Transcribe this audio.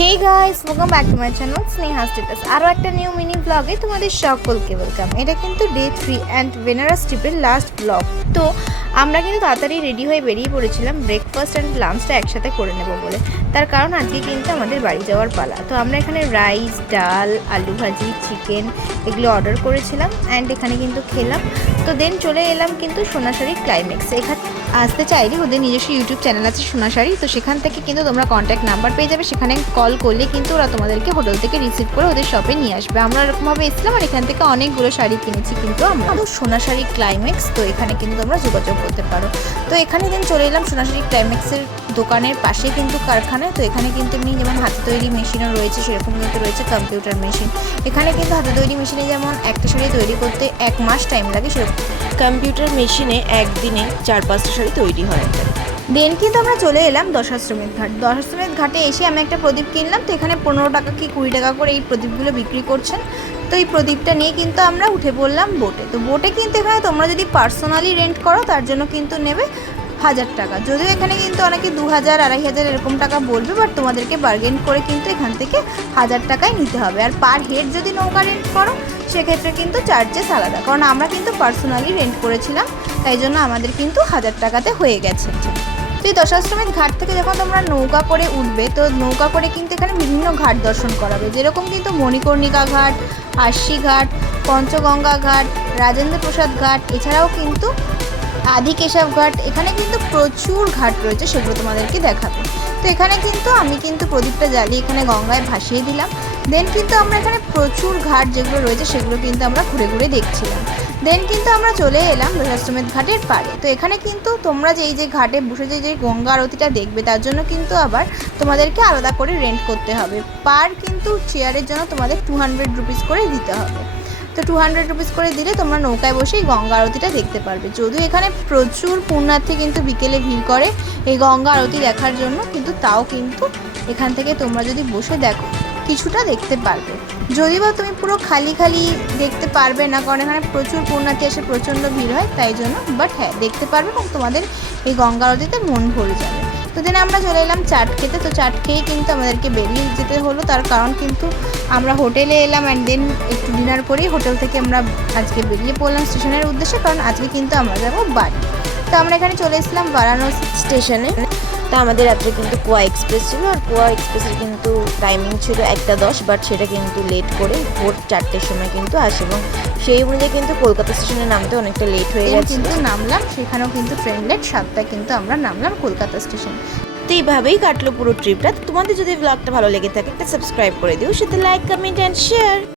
Hey guys, welcome back to my channel Sneha status. আরও একটা new mini ব্লগে তোমাদের সকলকে ওয়েলকাম। এটা কিন্তু ডে 3 অ্যান্ড বেনারস ট্রিপের লাস্ট ব্লগ। তো আমরা কিন্তু তাড়াতাড়ি রেডি হয়ে বেরিয়ে পড়েছিলাম ব্রেকফাস্ট অ্যান্ড লাঞ্চটা একসাথে করে নেব বলে। তার কারণ আজকে কিন্তু আমাদের বাড়ি যাওয়ার পালা। তো আমরা এখানে রাইস, ডাল, আলু ভাজি, চিকেন এগুলো অর্ডার করেছিলাম অ্যান্ড এখানে কিন্তু খেলাম। তো দেন চলে এলাম কিন্তু সোনাশাড়ি ক্লাইম্যাক্স। এখানে আসতে চাইলে ওদের নিজস্ব ইউটিউব চ্যানেল আছে সোনাশাড়ি, তো সেখান থেকে কিন্তু তোমরা কন্ট্যাক্ট নাম্বার পেয়ে যাবে। সেখানে কল করলে কিন্তু ওরা তোমাদেরকে হোটেল থেকে রিসিভ করে ওদের শপে নিয়ে আসবে। আমরা এরকমভাবে এসলাম আর এখান থেকে অনেকগুলো শাড়ি কিনেছি কিন্তু আমরা। সোনাশাড়ি ক্লাইম্যাক্স, তো এখানে কিন্তু তোমরা যোগাযোগ করতে পারো। তো এখানে দিন চলে এলাম সোনাশাড়ি ক্লাইম্যাক্সের দোকানের পাশে কিন্তু কারখানায়। তো এখানে কিন্তু এমনি যেমন হাতে তৈরি মেশিনও রয়েছে, সেরকম কিন্তু রয়েছে কম্পিউটার মেশিন। এখানে কিন্তু হাতে তৈরি মেশিনে যেমন একটা শাড়ি তৈরি করতে 1 মাস টাইম লাগে, সেরকম কম্পিউটার মেশিনে একদিনে 4-5টা শাড়ি তৈরি হয়। দেন কিন্তু আমরা চলে এলাম দশাশ্রমের ঘাট। দশাশ্রমের ঘাটে এসে আমি একটা প্রদীপ কিনলাম। তো এখানে 15 টাকা কি 20 টাকা করে এই প্রদীপগুলো বিক্রি করছেন। তো এই প্রদীপটা নিয়ে কিন্তু আমরা উঠে পড়লাম বোটে। তো বোটে কিন্তু এখানে তোমরা যদি পার্সোনালি রেন্ট করো তার জন্য কিন্তু নেবে 1000 টাকা। যদিও এখানে কিন্তু অনেকে 2000, 2500 এরকম টাকা বলবে, বাট তোমাদেরকে বার্গেন করে কিন্তু এখান থেকে 1000 টাকায় নিতে হবে। আর পার হেড যদি নৌকা রেন্ট করো সেক্ষেত্রে কিন্তু চার্জেস আলাদা, কারণ আমরা কিন্তু পার্সোনালি রেন্ট করেছিলাম, তাই জন্য আমাদের কিন্তু 1000 টাকাতে হয়ে গেছে। তো এই দশাশ্রমের ঘাট থেকে যখন তোমরা নৌকা করে উঠবে, তো নৌকা করে কিন্তু এখানে বিভিন্ন ঘাট দর্শন করাবে, যেরকম কিন্তু মণিকর্ণিকা ঘাট, আশি ঘাট, পঞ্চগঙ্গা ঘাট, রাজেন্দ্র প্রসাদ ঘাট, এছাড়াও কিন্তু আদি কেশব ঘাট। এখানে কিন্তু প্রচুর ঘাট রয়েছে, সেগুলো তোমাদেরকে দেখাবে। তো এখানে কিন্তু আমি কিন্তু প্রদীপটা জ্বালিয়ে এখানে গঙ্গায় ভাসিয়ে দিলাম। দেন কিন্তু আমরা এখানে প্রচুর ঘাট যেগুলো রয়েছে সেগুলো কিন্তু আমরা ঘুরে ঘুরে দেখছিলাম। দেন কিন্তু আমরা চলে এলাম দশাশ্রমের ঘাটের পাড়ে। তো এখানে কিন্তু তোমরা যে ঘাটে বসে যে গঙ্গা আরতিটা দেখবে, তার জন্য কিন্তু আবার তোমাদেরকে আলাদা করে রেন্ট করতে হবে। পার কিন্তু চেয়ারের জন্য তোমাদের 200 রুপিস করে দিতে হবে। তো 200 রুপিস করে দিলে তোমরা নৌকায় বসেই গঙ্গা আরতিটা দেখতে পারবে। যদিও এখানে প্রচুর পুণ্যার্থী কিন্তু বিকেলে ভিড় করে এই গঙ্গা আরতি দেখার জন্য, কিন্তু তাও কিন্তু এখান থেকে তোমরা যদি বসে দেখো কিছুটা দেখতে পারবে। যদিও বা তুমি পুরো খালি খালি দেখতে পারবে না, কারণ এখানে প্রচুর পুণ্যার্থী এসে প্রচণ্ড ভিড় হয়, তাই জন্য। বাট হ্যাঁ, দেখতে পারবে এবং তোমাদের এই গঙ্গা আরতিতে মন ভরে যাবে। তো দিন আমরা চলে এলাম চাট খেতে। তো চাট খেয়েই কিন্তু আমাদেরকে বেরিয়ে যেতে হলো, তার কারণ কিন্তু আমরা হোটেলে এলাম অ্যান্ড দেন একটু ডিনার করেই হোটেল থেকে আমরা আজকে বেরিয়ে পড়লাম স্টেশনের উদ্দেশ্যে, কারণ আজকে কিন্তু আমরা যাবো বাড়ি। তো আমরা এখানে চলে এসেছিলাম বারাণসী স্টেশনে। তা আমাদের রাত্রে কিন্তু কোয়া এক্সপ্রেস ছিল, আর কোয়া এক্সপ্রেসের কিন্তু টাইমিং ছিল 1:10, বাট সেটা কিন্তু লেট করে ভোর 4টের সময় কিন্তু আসে, এবং সেই অনুযায়ী কিন্তু কলকাতা স্টেশনে নামতে অনেকটা লেট হয়ে গেছে। কিন্তু নামলাম, সেখানেও কিন্তু ট্রেন লেট 7টায় কিন্তু আমরা নামলাম কলকাতা স্টেশন। তো এইভাবেই কাটলো পুরো ট্রিপটা। তোমাদের যদি ব্লগটা ভালো লেগে থাকে একটা সাবস্ক্রাইব করে দিও, সাথে লাইক, কমেন্ট অ্যান্ড শেয়ার।